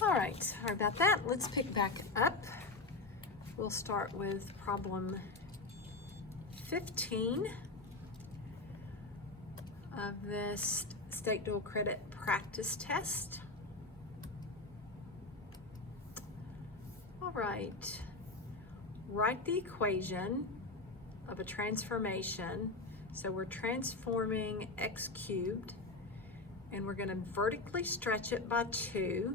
All right, sorry about that. Let's pick back up. We'll start with problem 15 of this state dual credit practice test. All right, write the equation of a transformation. So we're transforming x cubed, and we're going to vertically stretch it by 2.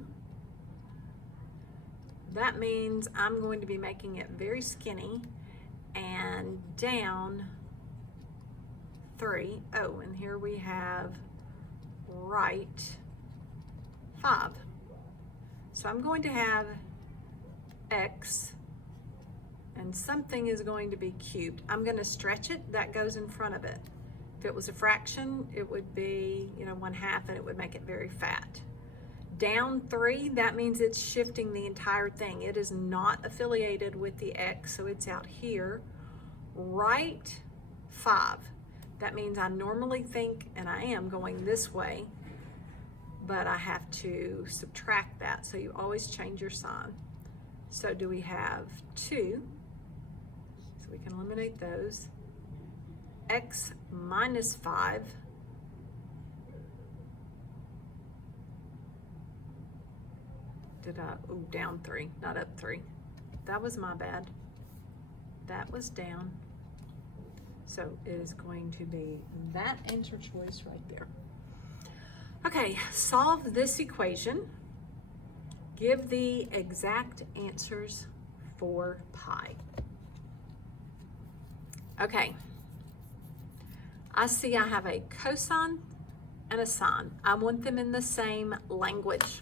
That means I'm going to be making it very skinny and down 3. Oh, and here we have right 5. So I'm going to have x and something is going to be cubed. I'm going to stretch it, that goes in front of it. If it was a fraction, it would be, 1/2, and it would make it very fat. Down 3, that means it's shifting the entire thing. It is not affiliated with the x, so it's out here. Right 5, that means I normally think, and I am going this way, but I have to subtract that, so you always change your sign. So do we have 2? So we can eliminate those. X minus 5. Down 3, not up 3. That was my bad. That was down. So it is going to be that answer choice right there. Okay, solve this equation. Give the exact answers for pi. Okay, I see I have a cosine and a sine. I want them in the same language.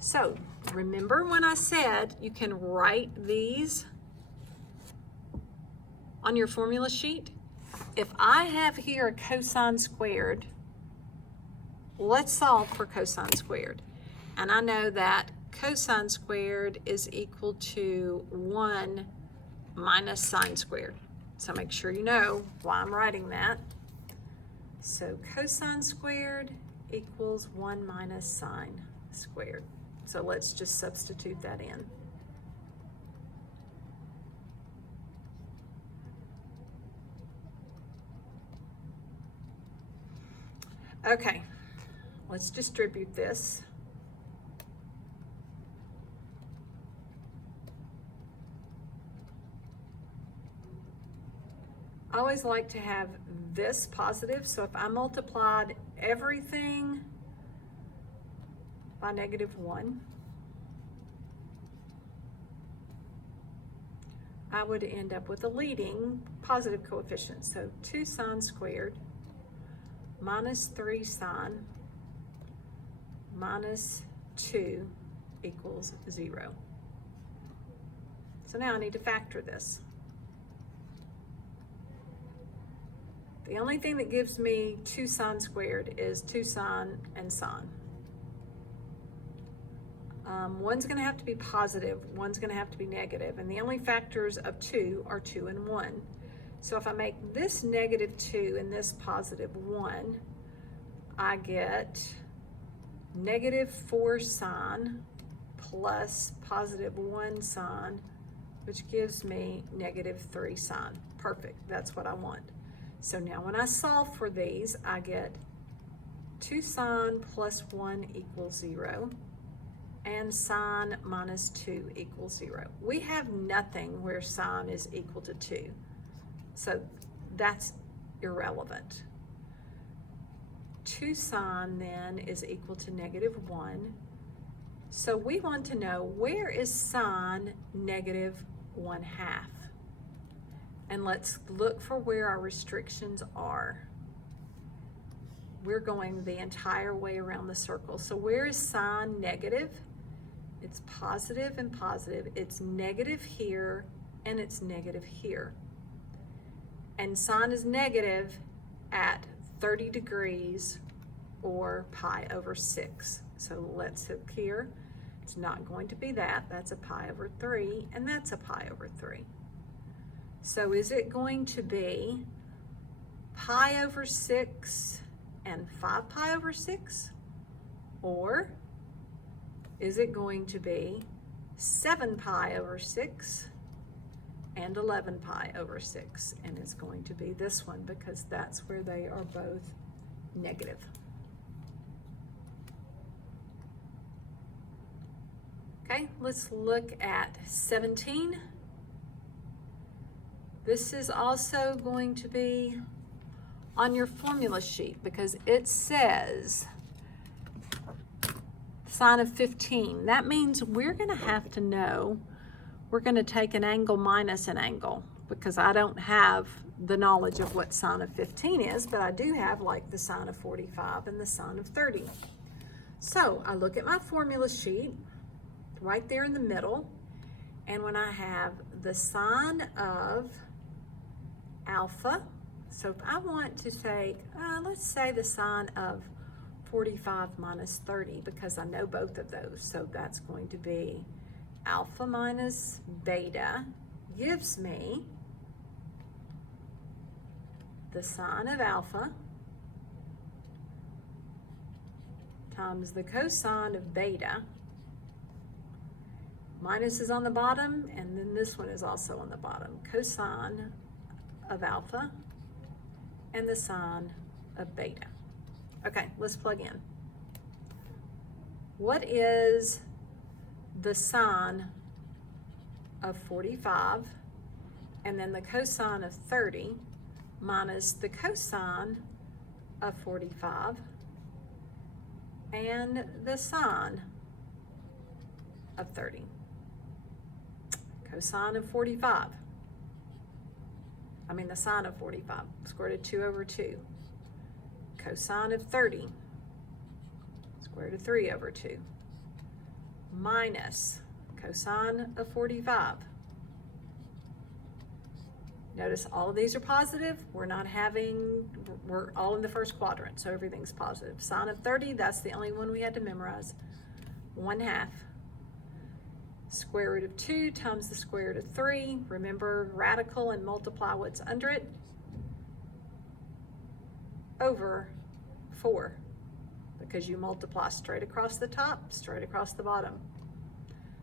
So remember when I said you can write these on your formula sheet? If I have here a cosine squared, let's solve for cosine squared. And I know that cosine squared is equal to 1 minus sine squared. So make sure you know why I'm writing that. So cosine squared equals 1 minus sine squared. So let's just substitute that in. Okay, let's distribute this. I always like to have this positive, so if I multiplied everything by -1, I would end up with a leading positive coefficient. So 2 sine squared minus 3 sine minus 2 equals 0. So now I need to factor this. The only thing that gives me 2 sine squared is 2 sine and sine. One's going to have to be positive, one's going to have to be negative, and the only factors of 2 are 2 and 1. So if I make this -2 and this +1, I get -4 sine plus +1 sine, which gives me -3 sine. Perfect, that's what I want. So now when I solve for these, I get 2 sine plus 1 equals 0, and sine minus 2 equals 0. We have nothing where sine is equal to 2, so that's irrelevant. 2 sine then is equal to -1. So we want to know, where is sine -1/2? And let's look for where our restrictions are. We're going the entire way around the circle. So where is sine negative? It's positive and positive. It's negative here and it's negative here. And sine is negative at 30 degrees or pi/6. So let's look here. It's not going to be that. That's a pi/3, and that's a pi/3. So is it going to be pi/6 and 5 pi/6, or is it going to be 7 pi over 6 and 11 pi over 6? And it's going to be this one because that's where they are both negative. Okay, let's look at 17. This is also going to be on your formula sheet because it says sine of 15. That means we're going to have to know, we're going to take an angle minus an angle because I don't have the knowledge of what sine of 15 is, but I do have like the sine of 45 and the sine of 30. So I look at my formula sheet right there in the middle, and when I have the sine of alpha, so if I want to take, let's say the sine of 45 minus 30, because I know both of those, so that's going to be alpha minus beta gives me the sine of alpha times the cosine of beta. Minus is on the bottom, and then this one is also on the bottom. Cosine of alpha and the sine of beta. Okay, let's plug in. What is the sine of 45 and then the cosine of 30 minus the cosine of 45 and the sine of 30? Cosine of 45, I mean the sine of 45, square root of 2 over 2. Cosine of 30, square root of 3 over 2, minus cosine of 45. Notice all of these are positive. We're all in the first quadrant, so everything's positive. Sine of 30, that's the only one we had to memorize. 1/2. Square root of 2 times the square root of 3. Remember, radical and multiply what's under it. Over 4, because you multiply straight across the top, straight across the bottom.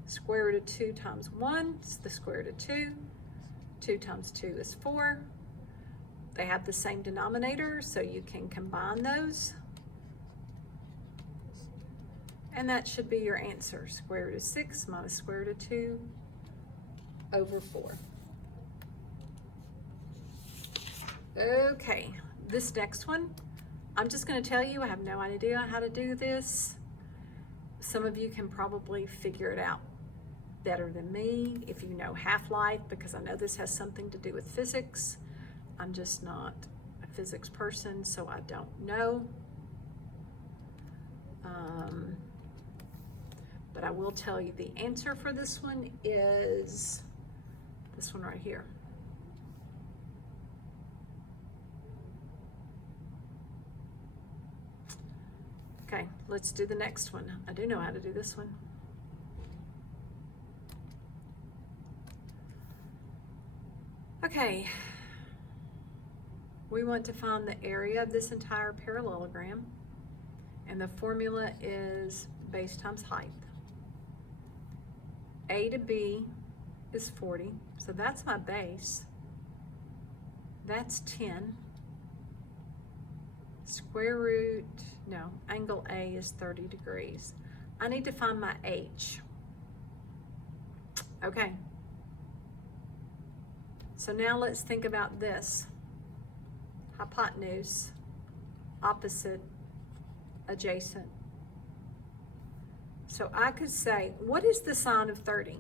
Square root of 2 times 1 is the square root of 2. 2 times 2 is 4. They have the same denominator, so you can combine those. And that should be your answer. Square root of 6 minus square root of 2 over 4. Okay, this next one, I'm just going to tell you, I have no idea how to do this. Some of you can probably figure it out better than me if you know half-life, because I know this has something to do with physics. I'm just not a physics person, so I don't know. But I will tell you the answer for this one is this one right here. Okay, let's do the next one. I do know how to do this one. Okay, we want to find the area of this entire parallelogram, and the formula is base times height. A to B is 40, so that's my base. That's 10. Angle A is 30 degrees. I need to find my H. Okay. So now let's think about this. Hypotenuse, opposite, adjacent. So I could say, what is the sine of 30?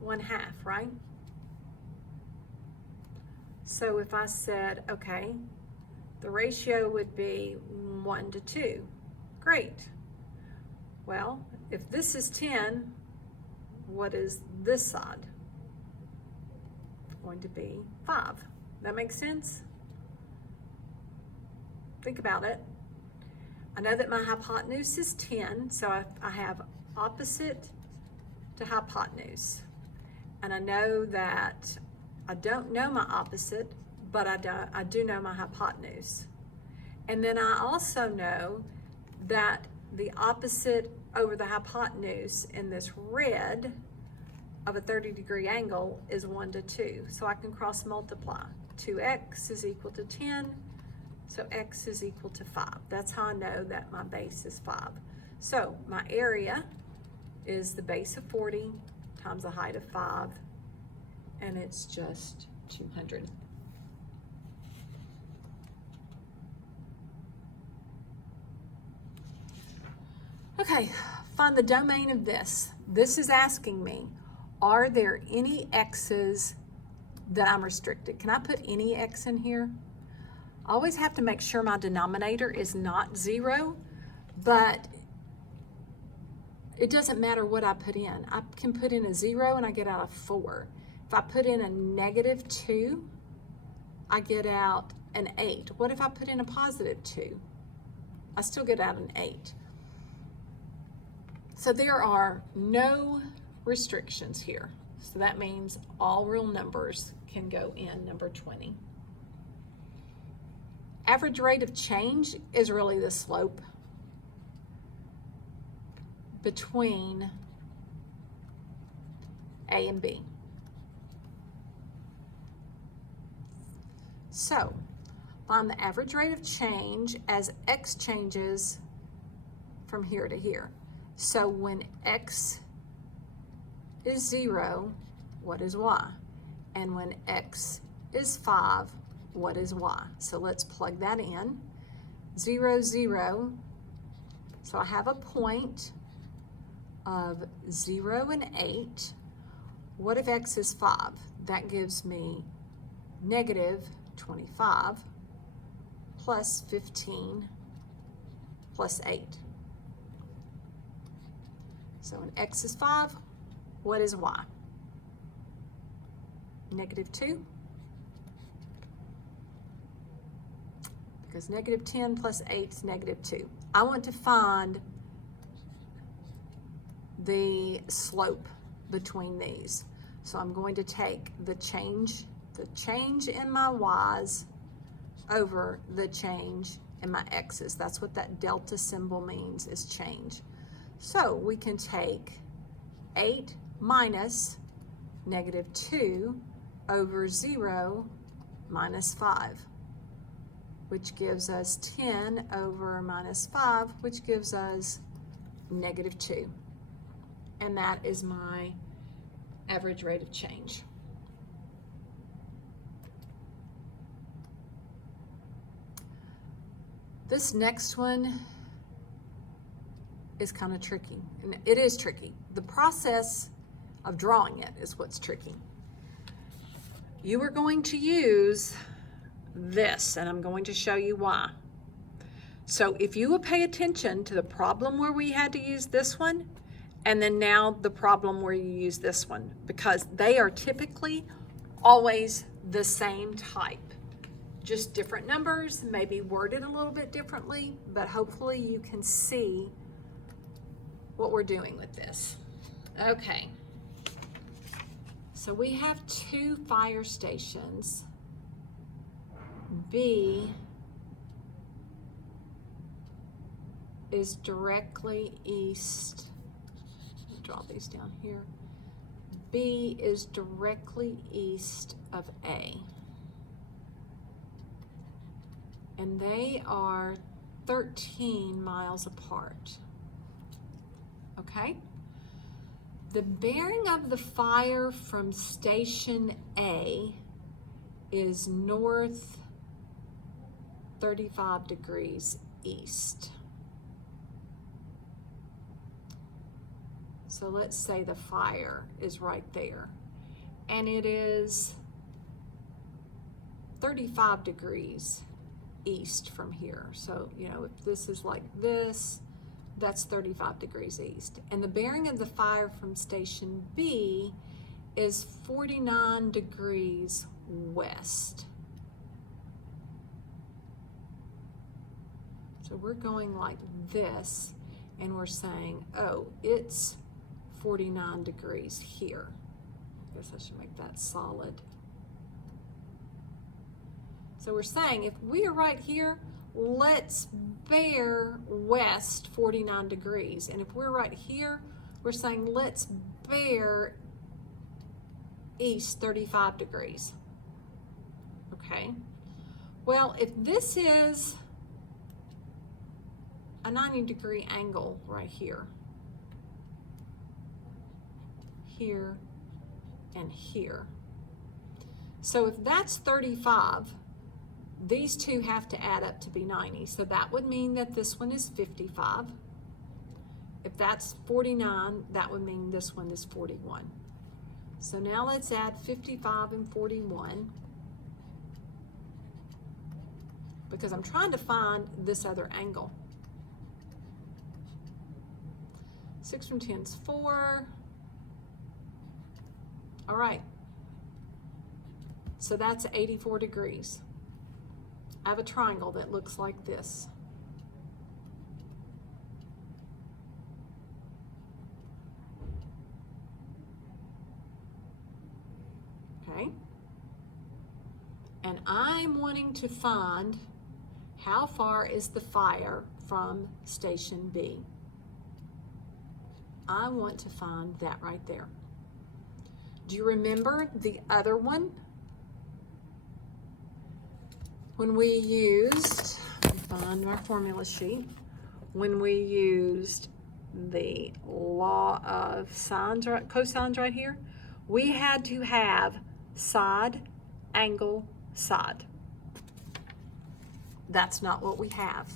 1/2, right? So if I said, okay, the ratio would be 1 to 2. Great. Well, if this is 10, what is this side? It's going to be 5. That makes sense? Think about it. I know that my hypotenuse is 10, so I have opposite to hypotenuse. And I know that I don't know my opposite, but I do know my hypotenuse. And then I also know that the opposite over the hypotenuse in this red of a 30-degree angle is 1 to 2. So I can cross multiply. 2x is equal to 10, so x is equal to 5. That's how I know that my base is 5. So my area is the base of 40 times the height of 5, and it's just 200. Okay, find the domain of this. This is asking me, are there any x's that I'm restricted? Can I put any x in here? I always have to make sure my denominator is not 0, but it doesn't matter what I put in. I can put in a 0 and I get out a 4. If I put in a -2, I get out an 8. What if I put in a +2? I still get out an 8. So there are no restrictions here. So that means all real numbers can go in number 20. Average rate of change is really the slope between A and B. So find the average rate of change as x changes from here to here. So when x is 0, what is y? And when x is 5, what is y? So let's plug that in. 0, 0. So I have a point of 0 and 8. What if x is 5? That gives me -25 plus 15 plus 8. So when x is 5, what is y? -2. Because -10 plus 8 is -2. I want to find the slope between these. So I'm going to take the change in my y's over the change in my x's. That's what that delta symbol means, is change. So we can take 8 minus -2 over 0 minus 5, which gives us 10 over -5, which gives us -2. And that is my average rate of change. This next one is kind of tricky, and it is tricky. The process of drawing it is what's tricky. You are going to use this, and I'm going to show you why. So if you will pay attention to the problem where we had to use this one, and then now the problem where you use this one, because they are typically always the same type. Just different numbers, maybe worded a little bit differently, but hopefully you can see what we're doing with this. Okay, so we have 2 fire stations. B is directly east. Let me draw these down here. B is directly east of A. And they are 13 miles apart. Okay? The bearing of the fire from station A is north 35 degrees east. So let's say the fire is right there, and it is 35 degrees east from here. So, you know, if this is like this, that's 35 degrees east. And the bearing of the fire from station B is 49 degrees west. So we're going like this, and we're saying, oh, it's 49 degrees here. I guess I should make that solid. So we're saying if we are right here, let's bear west 49 degrees. And if we're right here, we're saying let's bear east 35 degrees. Okay. Well, if this is a 90-degree angle right here, here, and here. So if that's 35, these two have to add up to be 90. So that would mean that this one is 55. If that's 49, that would mean this one is 41. So now let's add 55 and 41, because I'm trying to find this other angle. 6 from 10 is 4. All right. So that's 84 degrees. I have a triangle that looks like this. Okay. And I'm wanting to find how far is the fire from station B. I want to find that right there. Do you remember the other one? When we used, let me find my formula sheet, when we used the law of sines, cosines right here, we had to have side, angle, side. That's not what we have.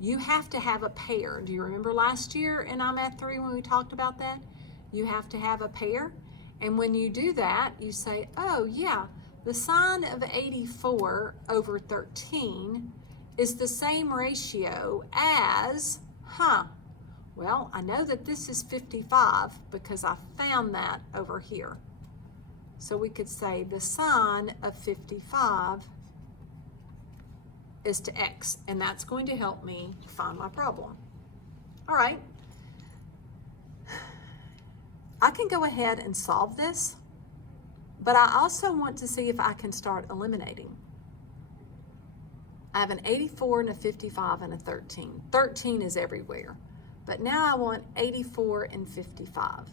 You have to have a pair. Do you remember last year in Math 3 when we talked about that? You have to have a pair. And when you do that, you say, oh yeah, the sine of 84 over 13 is the same ratio as, well, I know that this is 55 because I found that over here. So we could say the sine of 55 is to x, and that's going to help me find my problem. All right. I can go ahead and solve this, but I also want to see if I can start eliminating. I have an 84 and a 55 and a 13. 13 is everywhere, but now I want 84 and 55.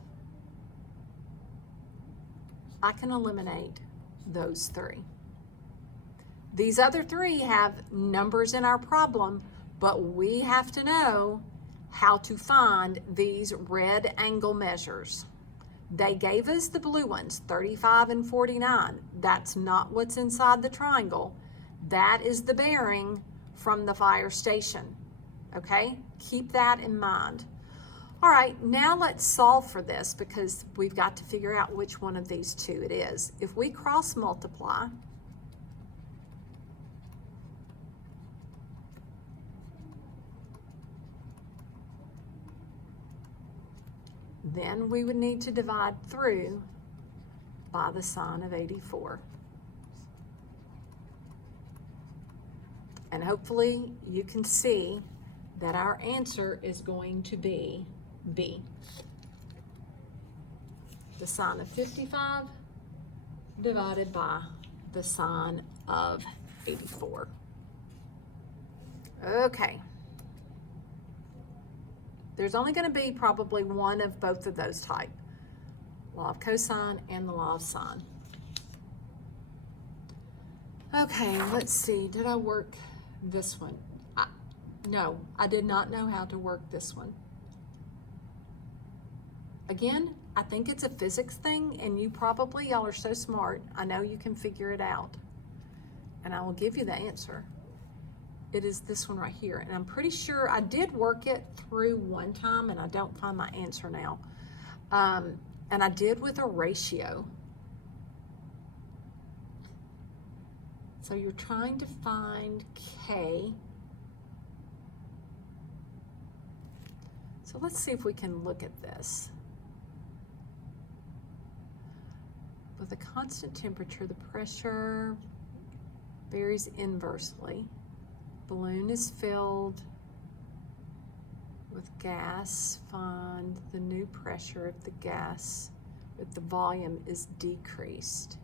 I can eliminate those three. These other three have numbers in our problem, but we have to know how to find these red angle measures. They gave us the blue ones, 35 and 49. That's not what's inside the triangle. That is the bearing from the fire station, okay? Keep that in mind. All right, now let's solve for this because we've got to figure out which one of these two it is. If we cross multiply, then we would need to divide through by the sine of 84. And hopefully you can see that our answer is going to be B. The sine of 55 divided by the sine of 84. Okay. There's only going to be probably one of both of those type, law of cosine and the law of sine. Okay, let's see. Did I work this one? No, I did not know how to work this one. Again, I think it's a physics thing, and y'all are so smart. I know you can figure it out. And I will give you the answer. It is this one right here. And I'm pretty sure I did work it through one time, and I don't find my answer now. And I did with a ratio. So you're trying to find K. So let's see if we can look at this. With a constant temperature, the pressure varies inversely. Balloon is filled with gas. Find the new pressure if the gas with the volume is decreased.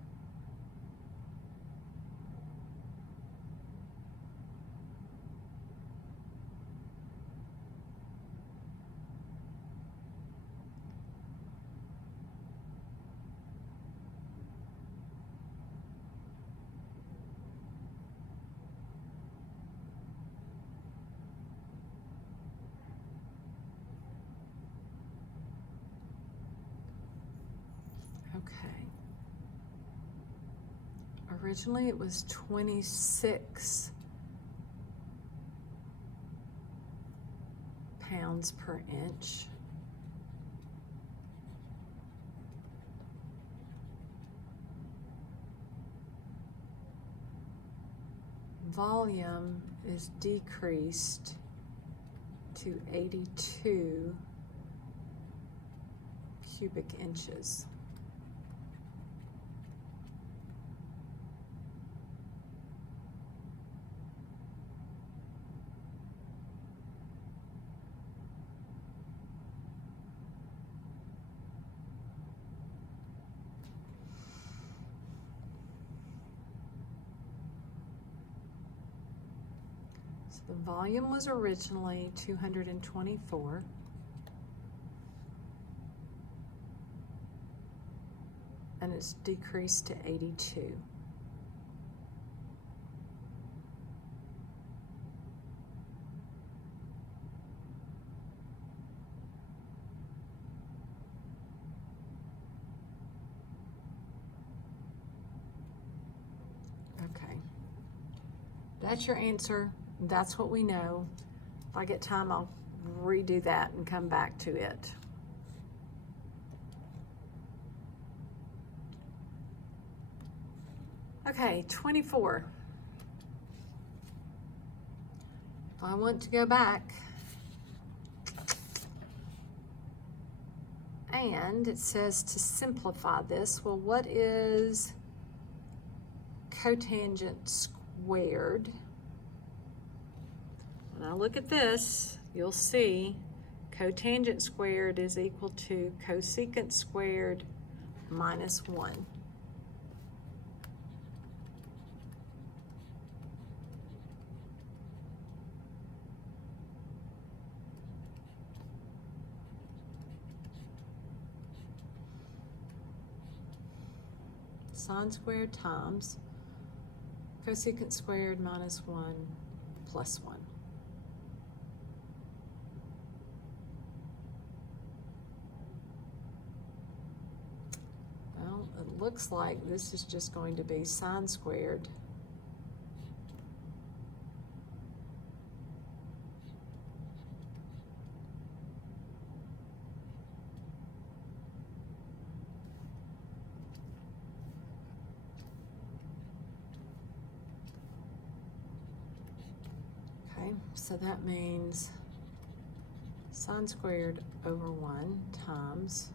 Originally it was 26 pounds per inch. Volume is decreased to 82 cubic inches. So the volume was originally 224. And it's decreased to 82. Okay, that's your answer. That's what we know. If I get time, I'll redo that and come back to it. Okay, 24. If I want to go back, and it says to simplify this, well, what is cotangent squared? When I look at this, you'll see cotangent squared is equal to cosecant squared minus 1. Sine squared times cosecant squared minus 1 plus 1. Well, it looks like this is just going to be sine squared so that means sine squared over 1 times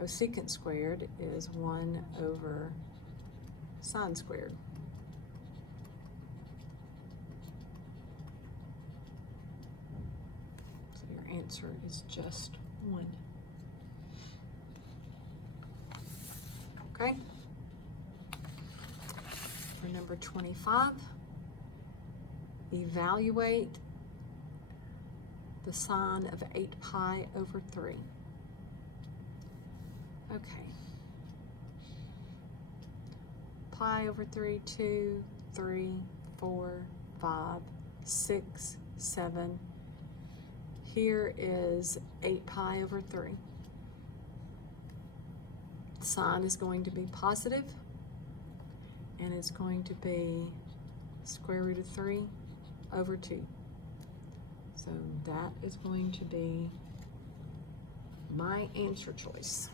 cosecant squared is 1 over sine squared. So your answer is just 1. Okay? For number 25, evaluate the sine of 8 pi over 3. Okay. Pi over 3, 2, 3, 4, 5, 6, 7. Here is 8 pi over 3. The sine is going to be positive, and it's going to be square root of 3 over 2. So that is going to be my answer choice.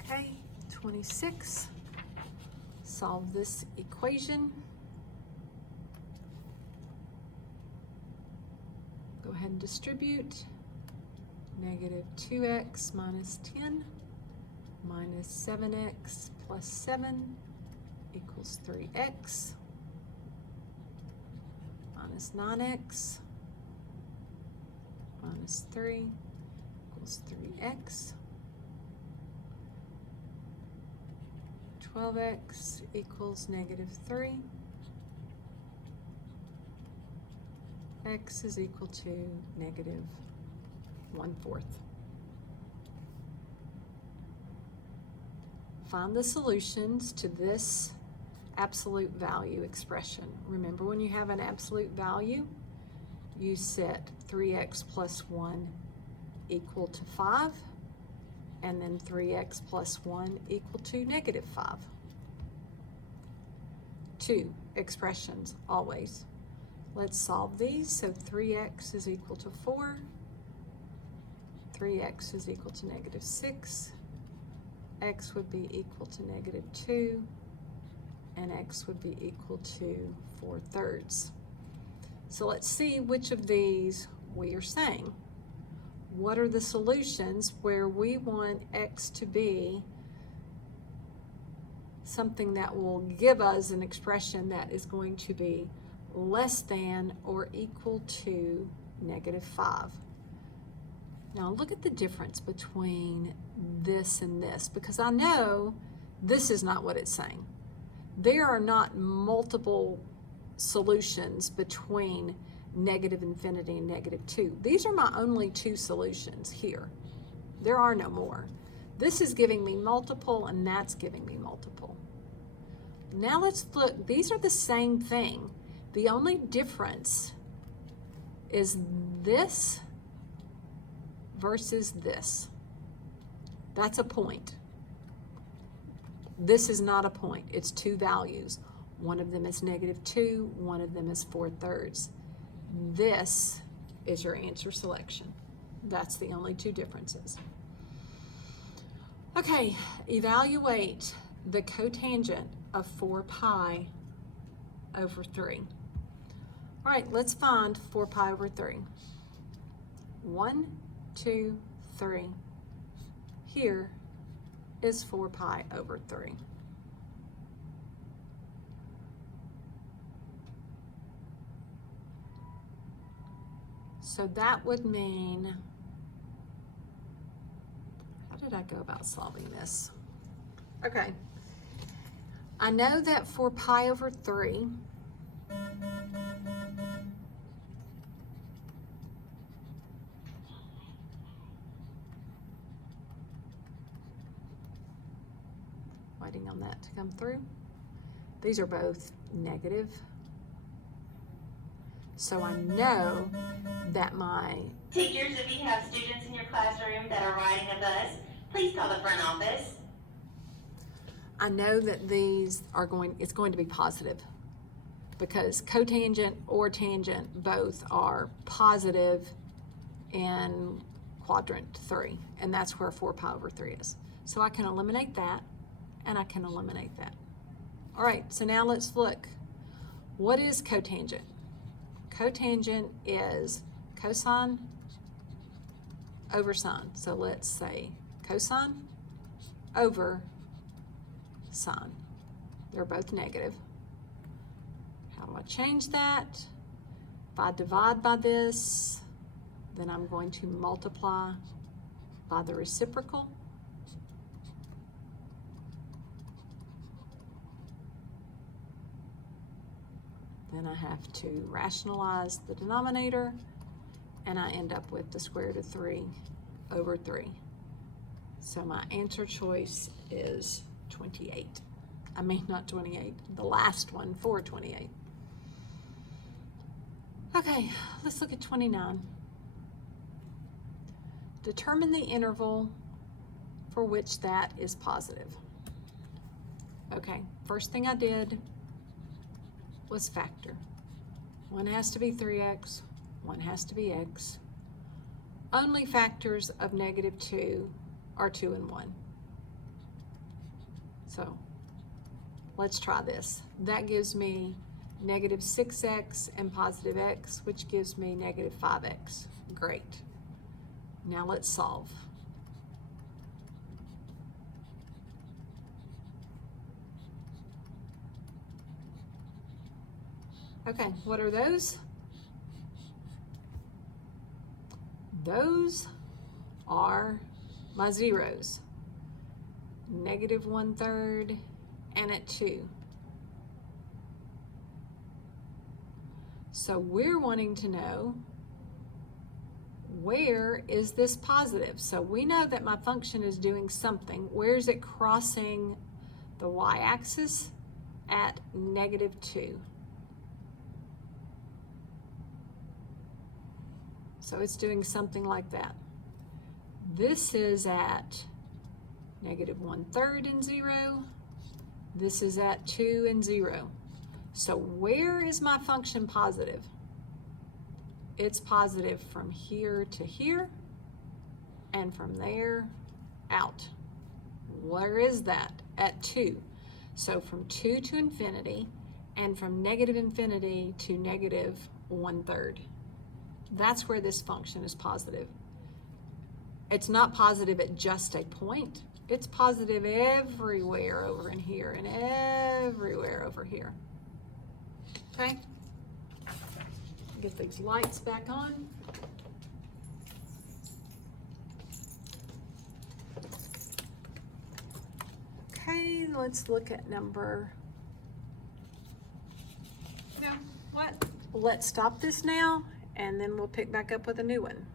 Okay, 26. Solve this equation. Go ahead and distribute. Negative 2x minus 10 minus 7x plus 7 equals 3x minus 9x minus 3 equals 3x. 12x equals negative 3. X is equal to negative 1/4. Find the solutions to this absolute value expression. Remember, when you have an absolute value, you set 3x plus 1 equal to 5, and then 3x plus 1 equal to negative 5. Two expressions, always. Let's solve these. So 3x is equal to 4. 3x is equal to negative 6. X would be equal to negative 2. And x would be equal to 4/3. So let's see which of these we are saying. What are the solutions where we want x to be something that will give us an expression that is going to be less than or equal to negative 5? Now look at the difference between this and this, because I know this is not what it's saying. There are not multiple solutions between negative infinity and negative 2. These are my only two solutions here. There are no more. This is giving me multiple and that's giving me multiple. Now let's look. These are the same thing. The only difference is this versus this. That's a point. This is not a point. It's two values. One of them is negative 2, one of them is 4/3. This is your answer selection. That's the only two differences. Okay, evaluate the cotangent of 4 pi over 3. All right, let's find 4 pi over 3. 1, 2, 3. Here is 4 pi over 3. So that would mean, how did I go about solving this? Okay, I know that 4 pi over 3 waiting on that to come through. These are both negative. So I know that my teachers, if you have students in your classroom that are riding a bus, please call the front office. I know that these are it's going to be positive because cotangent or tangent both are positive in quadrant 3, and that's where 4 pi over 3 is. So I can eliminate that, and I can eliminate that. All right, so now let's look. What is cotangent? Cotangent is cosine over sine. So let's say cosine over sine. They're both negative. How do I change that? If I divide by this, then I'm going to multiply by the reciprocal. Then I have to rationalize the denominator, and I end up with the square root of 3 over 3. So my answer choice is 28. I mean, not 28, the last one for 28. Okay, let's look at 29. Determine the interval for which that is positive. Okay, first thing I did was factor. One has to be 3x, one has to be x. Only factors of negative 2 are 2 and 1. So let's try this. That gives me negative 6x and positive x, which gives me negative 5x. Great. Now let's solve. Okay, what are those? Those are my zeros. Negative 1/3 and at 2. So we're wanting to know, where is this positive? So we know that my function is doing something. Where is it crossing the y-axis? At negative 2. So it's doing something like that. This is at negative 1/3 and 0. This is at 2 and 0. So where is my function positive? It's positive from here to here and from there out. Where is that? At 2. So from 2 to infinity and from negative infinity to negative 1/3. That's where this function is positive. It's not positive at just a point. It's positive everywhere over in here and everywhere over here. Okay? Get these lights back on. Okay, let's look at number, you know what? Let's stop this now and then we'll pick back up with a new one.